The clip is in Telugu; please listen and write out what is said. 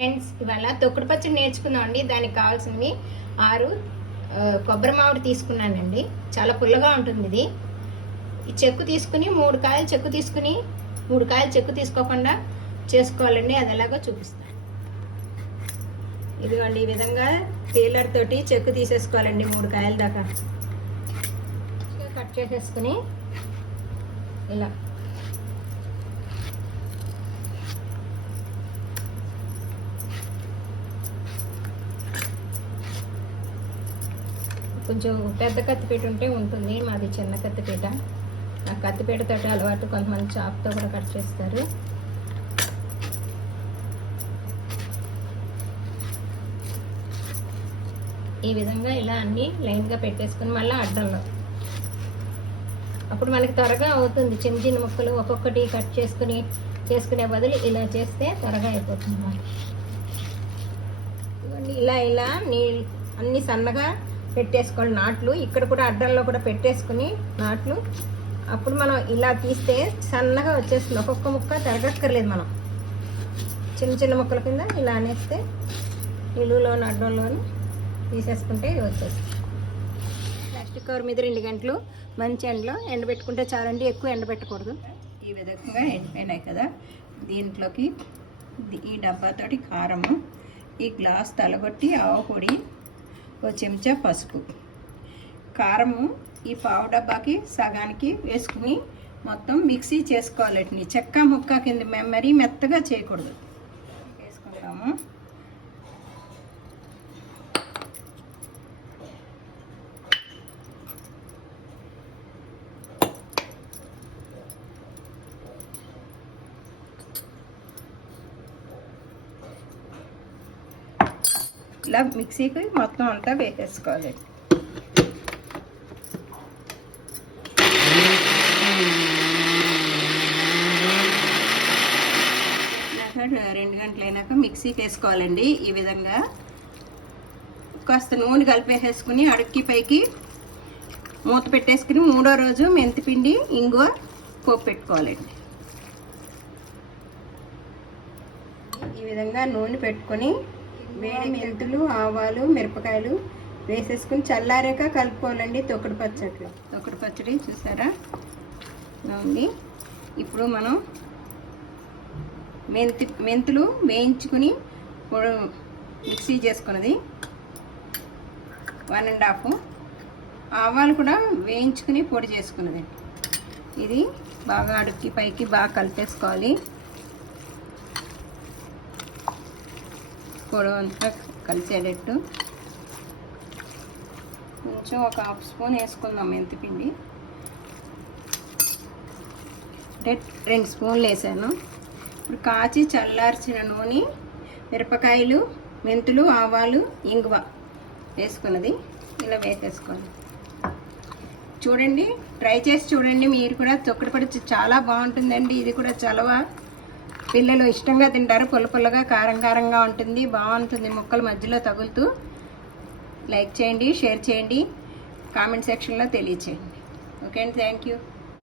ఫ్రెండ్స్, ఇవాళ తొక్కుడు పచ్చడి నేర్చుకుందామండి. దానికి కావాల్సినవి 6 కొబ్బరి మామిడి తీసుకున్నానండి. చాలా పుల్లగా ఉంటుంది ఇది. ఈ చెక్కు తీసుకుని 3 కాయలు చెక్కు తీసుకుని 3 కాయలు చెక్కు తీసుకోకుండా చేసుకోవాలండి. అది ఎలాగో చూపిస్తాను. ఇదిగోండి, ఈ విధంగా పీలర్ తోటి చెక్కు తీసేసుకోవాలండి. 3 కాయల దాకా కట్ చేసేసుకుని ఇలా కొంచెం పెద్ద కత్తిపీట ఉంటే ఉంటుంది. మాది చిన్న కత్తిపీట. ఆ కత్తిపీటతో అలవాటు. కొంతమంది చాప్తో కూడా కట్ చేస్తారు. ఈ విధంగా ఇలా అన్నీ లైన్గా పెట్టేసుకుని మళ్ళీ అడ్డంలో, అప్పుడు మనకి త్వరగా అవుతుంది. చిన్న చిన్న ముక్కలు ఒక్కొక్కటి కట్ చేసుకునే బదులు ఇలా చేస్తే త్వరగా అయిపోతుంది. ఇలా ఇలా అన్నీ సన్నగా పెట్టేసుకోవాలి. నాట్లు ఇక్కడ కూడా అడ్డంలో కూడా పెట్టేసుకుని నాట్లు, అప్పుడు మనం ఇలా తీస్తే సన్నగా వచ్చేస్తుంది. ఒక్కొక్క ముక్క తరగక్కర్లేదు. మనం చిన్న చిన్న ముక్కల కింద ఇలా అనేస్తే నిలువులోని అడ్డంలోని తీసేసుకుంటే వచ్చేస్తుంది. ప్లాస్టిక్ కవర్ మీద 2 గంటలు మంచి ఎండలో ఎండబెట్టుకుంటే చాలండి. ఎక్కువ ఎండబెట్టకూడదు. ఈ విధంగా ఎండిపోయినాయి కదా, దీంట్లోకి ఈ డబ్బాతోటి కారము, ఈ గ్లాస్ తలగొట్టి ఆవు పొడి, 1 చెంచా పసుపు, కారము ఈ పావు డబ్బాకి సగానికి వేసుకుని మొత్తం మిక్సీ చేసుకోవాలండి. చెక్క ముక్క కింద మరీ మెత్తగా చేయకూడదు. వేసుకుంటాము. ఇలా మిక్సీకి మొత్తం అంతా వేసేసుకోవాలి. 2 గంటలు అయినాక మిక్సీకి వేసుకోవాలండి. ఈ విధంగా కాస్త నూనె కలిపేసేసుకుని అడుక్కి పైకి మూత పెట్టేసుకుని 3వ రోజు మెంతిపిండి ఇంగువ పోపు పెట్టుకోవాలండి. ఈ విధంగా నూనె పెట్టుకొని వేడి మెంతులు, ఆవాలు, మిరపకాయలు వేసేసుకుని చల్లారాక కలుపుకోవాలండి. తొక్కుడు పచ్చడి చూసారా ఉంది. ఇప్పుడు మనం మెంతులు వేయించుకుని మిక్సీ చేసుకున్నది 1½ ఆవాలు కూడా వేయించుకుని పొడి చేసుకున్నది. ఇది బాగా అడుక్కి పైకి బాగా కలిపేసుకోవాలి. పొడి అంతా కలిసేటట్టు కొంచెం 1/2 స్పూన్ వేసుకుందాం మెంతిపిండి. అంటే 2 స్పూన్లు వేసాను. ఇప్పుడు కాచి చల్లార్చిన నూనె, మిరపకాయలు, మెంతులు, ఆవాలు, ఇంగువ వేసుకున్నది ఇలా వేసేసుకోండి. చూడండి, ట్రై చేసి చూడండి. మీరు కూడా తొక్కుడు పచ్చడి చాలా బాగుంటుందండి. ఇది కూడా చలవ, పిల్లలు ఇష్టంగా తింటారు. పుల్లగా కారంగా ఉంటుంది. బాగుంటుంది ముక్కలు మధ్యలో తగులుతూ. లైక్ చేయండి, షేర్ చేయండి, కామెంట్ సెక్షన్లో తెలియచేయండి. ఓకే అండి, థ్యాంక్ యూ.